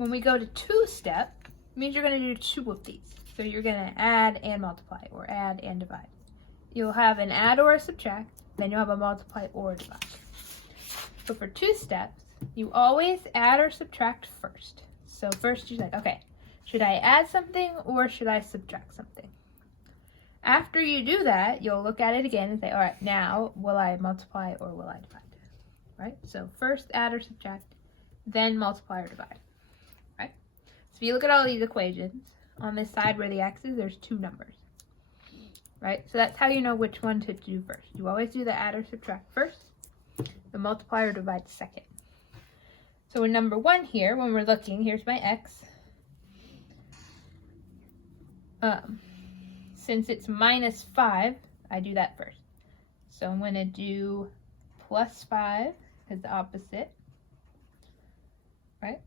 when we go to two-step, it means you're going to do two of these. So you're going to add and multiply, or add and divide. You'll have an add or a subtract, then you'll have a multiply or a divide. So for two steps, you always add or subtract first. So first you're like, okay, should I add something or should I subtract something? After you do that, you'll look at it again and say, all right, now will I multiply or will I divide? Right? So first add or subtract, then multiply or divide. Right? So if you look at all these equations, on this side where the x is, there's two numbers. Right? So that's how you know which one to do first. You always do the add or subtract first, the multiply or divide second. So in number 1 here, when we're looking, here's my x. Since it's minus 5, I do that first. So I'm going to do plus 5 as the opposite. Right?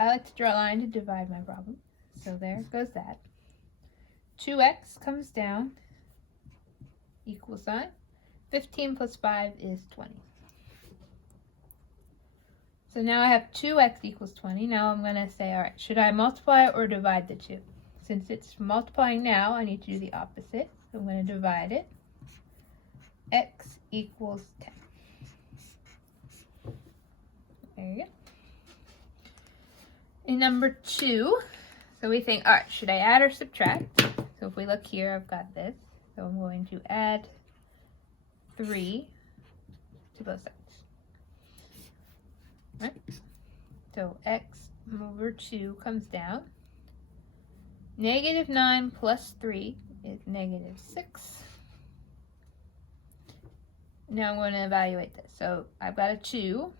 I like to draw a line to divide my problem. So there goes that. 2x comes down, equal sign. 15 plus 5 is 20. So now I have 2x equals 20. Now I'm going to say, all right, should I multiply or divide the 2? Since it's multiplying now, I need to do the opposite. So I'm going to divide it. X equals 10. There you go. In number 2, so we think, all right, should I add or subtract? So if we look here, I've got this. So I'm going to add 3 to both sides. Right? So x over 2 comes down. Negative 9 plus 3 is negative 6. Now I'm going to evaluate this. So I've got a 2.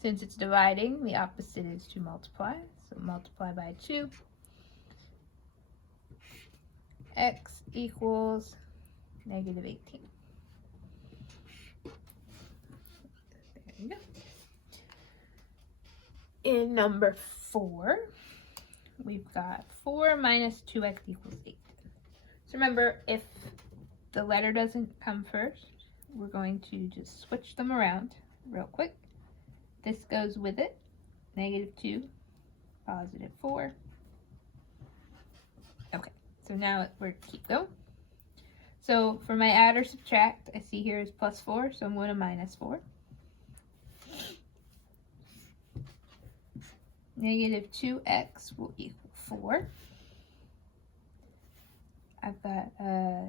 Since it's dividing, the opposite is to multiply. So multiply by 2. X equals negative 18. There you go. In number 4, we've got 4 minus 2x equals 8. So remember, if the letter doesn't come first, we're going to just switch them around real quick. This goes with it. Negative 2, positive 4. Okay, so now we're keep going. So for my add or subtract, I see here is plus 4, so I'm going to minus 4. Negative 2x will equal 4. I've got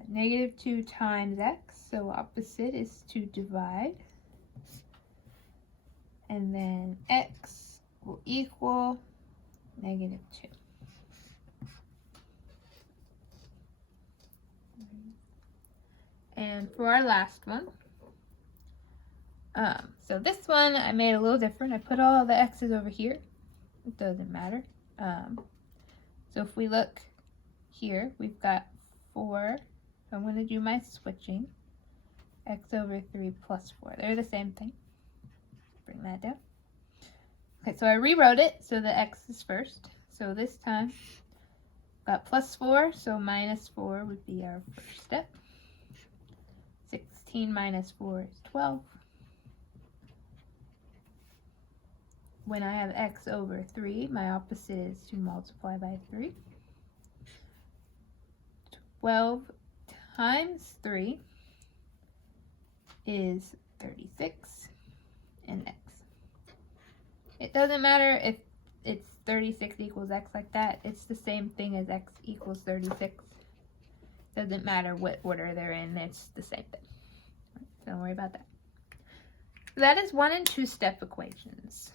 negative 2 times x, so opposite is to divide. And then x will equal negative 2. And for our last one, so this one I made a little different. I put all the x's over here. It doesn't matter. So if we look here, we've got 4. So I'm going to do my switching. X over 3 plus 4. They're the same thing. Bring that down. Okay, so I rewrote it so the x is first. So this time, got plus 4, so minus 4 would be our first step. 16 minus 4 is 12. When I have x over 3, my opposite is to multiply by 3. 12 times 3 is 36, and x. It doesn't matter if it's 36 equals x like that. It's the same thing as x equals 36. Doesn't matter what order they're in. It's the same thing. So don't worry about that. That is 1 and 2 step equations.